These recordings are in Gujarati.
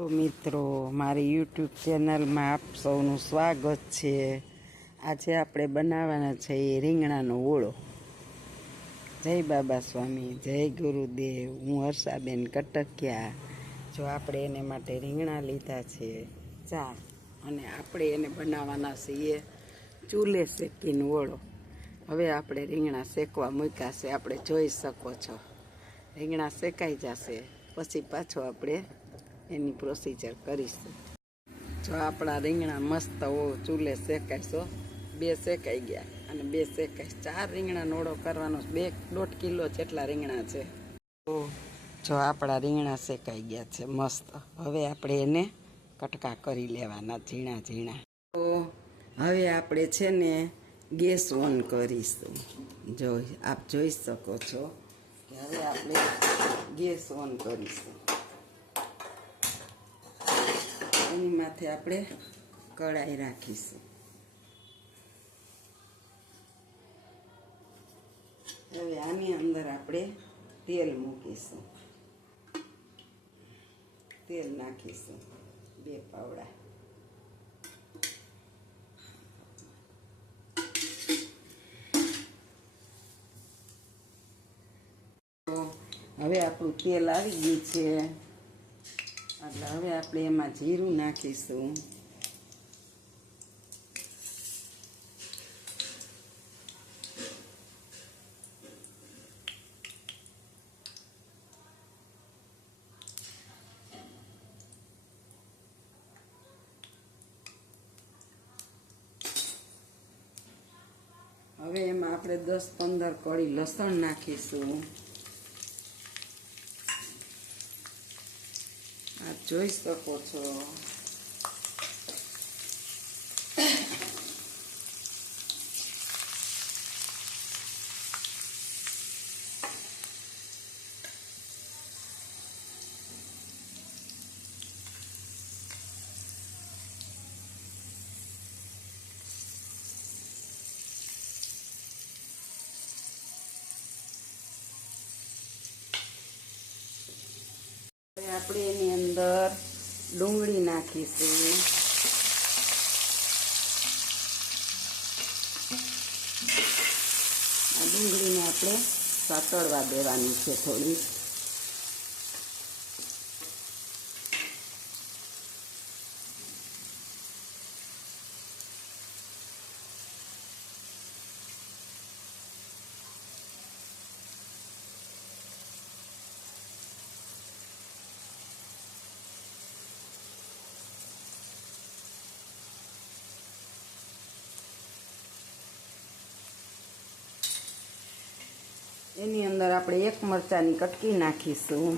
તો મિત્રો, મારી યુટ્યુબ ચેનલમાં આપ સૌનું સ્વાગત છે. આજે આપણે બનાવવાના છે રીંગણાનો ઓળો. જય બાબા સ્વામી, જય ગુરુદેવ. હું હર્ષાબેન કટકિયા. જો આપણે એને માટે રીંગણા લીધા છે 4, અને આપણે એને બનાવવાના છીએ ચૂલે શેકીને ઓળો. હવે આપણે રીંગણા શેકવા મૂક્યા છે, આપણે જોઈ શકો છો. રીંગણા શેકાઈ જશે પછી પાછો આપણે એની પ્રોસીજર કરીશું. જો આપણા રીંગણા મસ્ત ચૂલે શેકાઈશો, 2 શેકાઈ ગયા અને 2 શેકાઈશ. 4 રીંગણાનો ઓળો કરવાનો, 2.5 કિલો જેટલા રીંગણા છે. જો આપણા રીંગણા શેકાઈ ગયા છે મસ્ત. હવે આપણે એને કટકા કરી લેવાના ઝીણા ઝીણા. તો હવે આપણે છે ને ગેસ ઓન કરીશું. જો આપ જોઈ શકો છો કે હવે આપણે ગેસ ઓન કરીશું. એની માથે આપણે કઢાઈ રાખીશું. હવે આની અંદર આપણે તેલ મૂકીશું. તેલ નાખીશું 2 પાવડા. હવે આપણું તેલ આવી ગયું છે, એટલે હવે આપણે એમાં જીરું નાખીશું. હવે એમાં આપણે 10-15 કળી લસણ નાખીશું. આપ જોઈ શકો છો. આપણે એની અંદર ડુંગળી નાખીશું. આ ડુંગળીને આપણે સાતળવા દેવાની છે થોડી. એની અંદર આપણે 1 મરચાંની કટકી નાખીશું.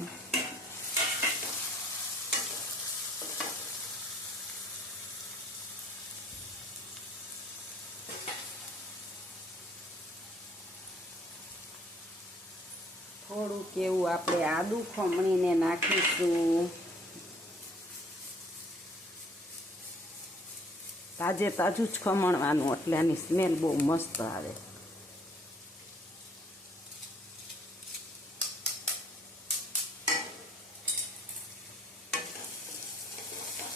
થોડુંક એવું આપણે આદું ખમણીને નાખીશું. તાજું જ ખમણવાનું, એટલે આની સ્મેલ બહુ મસ્ત આવે.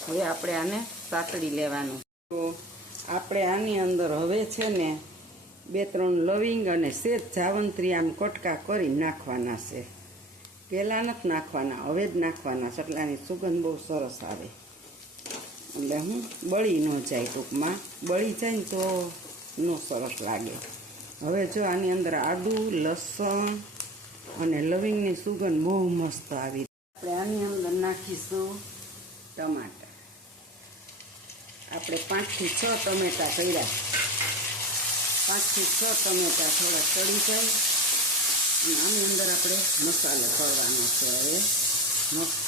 હવે આપણે આને સાતળી લેવાનું. તો આપણે આની અંદર હવે છે ને 2-3 લવિંગ અને સેજ જાવંત્રી આમ કટકા કરી નાખવાના છે. પહેલાં નથી નાખવાના, હવે જ નાખવાના છે, એટલે આની સુગંધ બહુ સરસ આવે. એટલે બળી ન જાય, ટૂંકમાં બળી જાય ને તો ન સરસ લાગે. હવે જો આની અંદર આદું, લસણ અને લવિંગની સુગંધ બહુ મસ્ત આવી. આપણે આની અંદર નાખીશું ટમાટર. આપણે 5 થી 6 ટમેટા કર્યા. 5 થી 6 ટમેટા થોડા ચડી જાય અને આની અંદર આપણે મસાલો કરવાનો છે. હવે મસ્ત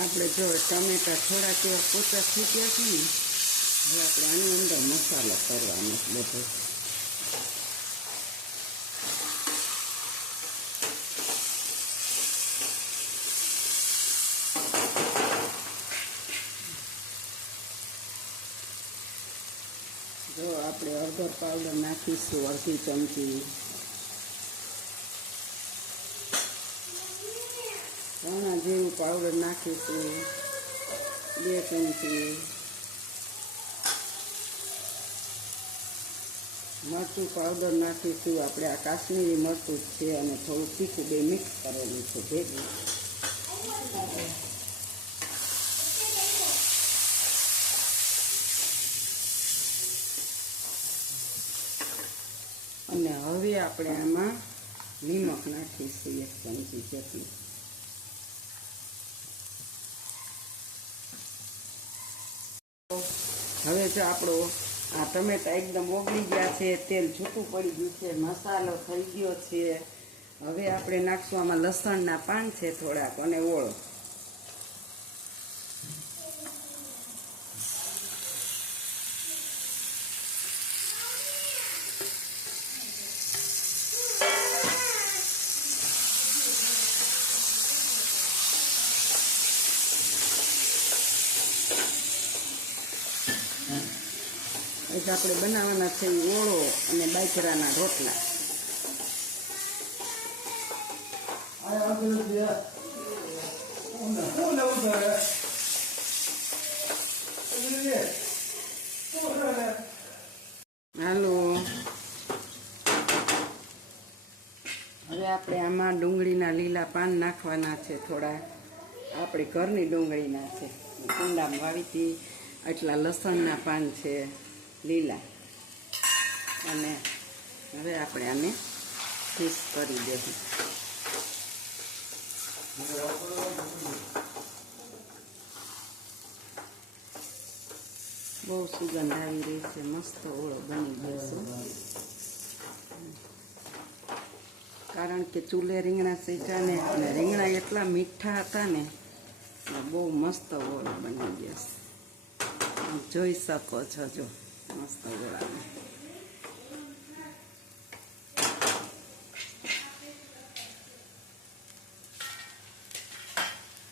આપણે જો ટમેટા થોડા કેવા પોચા થઈ ગયા છે ને, હવે આપણે આની અંદર મસાલો કરવાનો બધો. જો આપણે હળદર પાવડર નાખીશું 1/2 ચમચી. ધાણા જીરું પાવડર નાખીશું 2 ચમચી, મરચું પાવડર નાખીશું. આપણે આ કાશ્મીરી મરચું છે અને થોડું તીખું બે મિક્સ કરેલું છે ભેગું. અને હવે આપણે આમાં નિમક નાખીશું 1 ચમચી જેટલું. હવે જો આપણો આ ટમેટા એકદમ ઓગળી ગયા છે, તેલ છૂટું પડી ગયું છે, મસાલો થઈ ગયો છે. હવે આપણે નાખશું આમાં લસણના પાન છે થોડાક અને ઓળો. એટલે આપણે બનાવવાના છે ઓળો અને બાજરાના રોટલા. હાલો, હવે આપણે આમાં ડુંગળીના લીલા પાન નાખવાના છે થોડા. આપણી ઘરની ડુંગળીના છે, કુંડામાં વાવી હતી. એટલા લસણના પાન છે લીલા. અને હવે આપણે આને મિક્સ કરી દઈશું. બહુ સુગંધ આવી રહી છે, મસ્ત ઓળો બની ગયો છે. કારણ કે ચૂલે રીંગણા શેક્યા ને, અને રીંગણા એટલા મીઠા હતા ને, બહુ મસ્ત ઓળો બની ગયો છે. જોઈ શકો છો, જો મસ્ત ઓળા.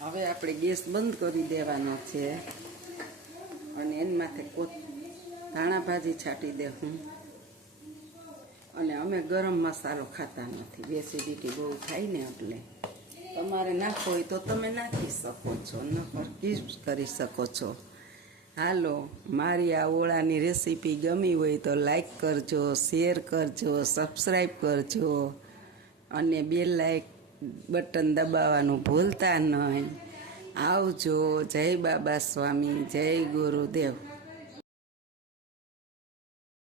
હવે આપણે ગેસ બંધ કરી દેવાનો છે અને એની માથે ધાણા ભાજી છાંટી દેવું. અને અમે ગરમ મસાલો ખાતા નથી, એસિડિટી બહુ થાય ને, એટલે તમારે નાખવો હોય તો તમે નાખી શકો છો, નકર સ્કીપ કરી શકો છો. હાલો, મારી આ ઓળાની રેસીપી ગમી હોય તો લાઈક કરજો, શેર કરજો, સબસ્ક્રાઈબ કરજો અને બેલ લાઈક બટન દબાવવાનું ભૂલતા નહીં. આવજો. જય બાબા સ્વામી, જય ગુરુદેવ.